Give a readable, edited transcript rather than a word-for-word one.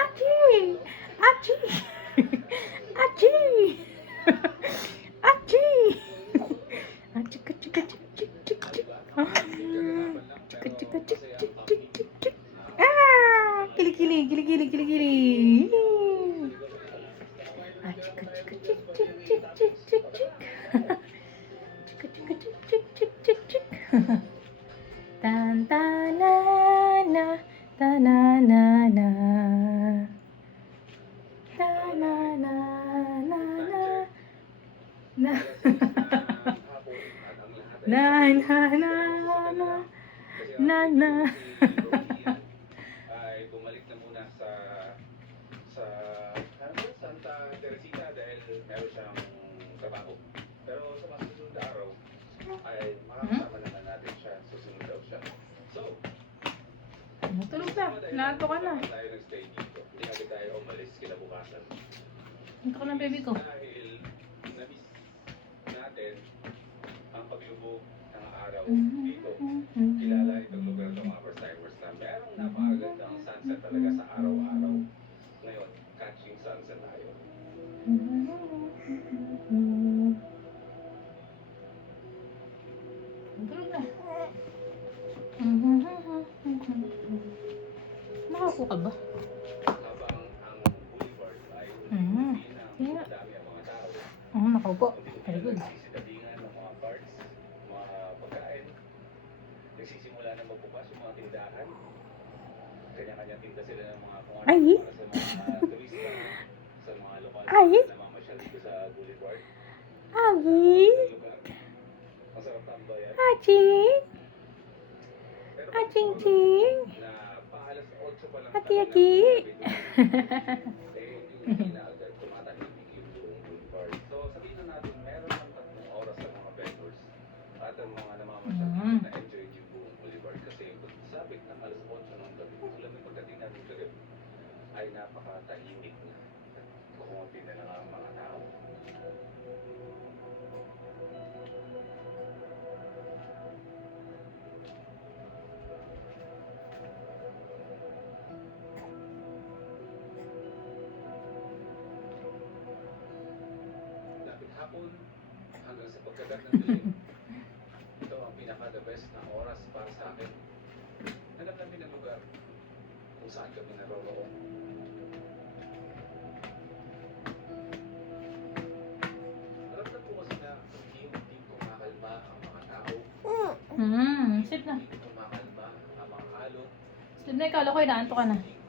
Achi! Achi! Achi! Achi! Chika chika chik chik chik chik. Chika chika chik chik chik chik chik. Ah! Kili kili kili kili kili kili. Chika chika chik chik chik chik chik chik. Chika chika chik chik chik chik chik. Tan ta na na ta na na na. Ta na na na na. Na na na na na na na. Ay bumalik na muna sa Santa Teresita dahil meron siyang trabaho. Pero sa mga susunod na araw ay makakasama naman natin siya. Susunod daw siya. So, Tulog na. Nato ka na. tayo nag-stay dito. Hindi agad tayo umalis kinabukasan. Ito ko ng baby ko. Dahil na-miss natin ang paglubog ng araw dito. Kilala itong lugar ng mga first timers na merong napakagandang sunset talaga sa araw-araw. Ngayon, catching sunset tayo. Tulog na. Nakaupo ka ba? Habang ang boulevard ay Kaya. dami ang mga tao. Nakaupo. Very good. Nagsisitadingan ng mga carts, mga pagkain. Nagsisimula na magbukas yung mga tindahan. Kanya-kanya tinda sila ng mga kung ano Ay! para sa mga turista, sa mga lokal Ay! na namamasyal dito sa boulevard. Agi! Sa lugar. Masarap tambayan. Achi! Pero Aching ching! na paalas 8 pa lang Aki aki! hindi na agad tumatahimik yung buong boulevard. So sabihin na natin meron ng 3 oras sa mga vendors at ang mga namamasyal na enjoy yung buong boulevard kasi sabit ng alas 8 ng gabi. Alam mo pagdating natin gabi ay napakatahimik na at kukunti na lang ang mga tao. Lapit hapon hanggang sa pagkagat ng dilim. Ito ang pinaka-the best na oras para sa akin. Hanap namin ang lugar kung saan kami naroroon. Ramdam ko kasi na hindi kumakalma ang mga tao. Sleep na. Hindi kumakalma ang mga alon. Sleep na ikaw. Lokoy na. Anto ka na. Hindi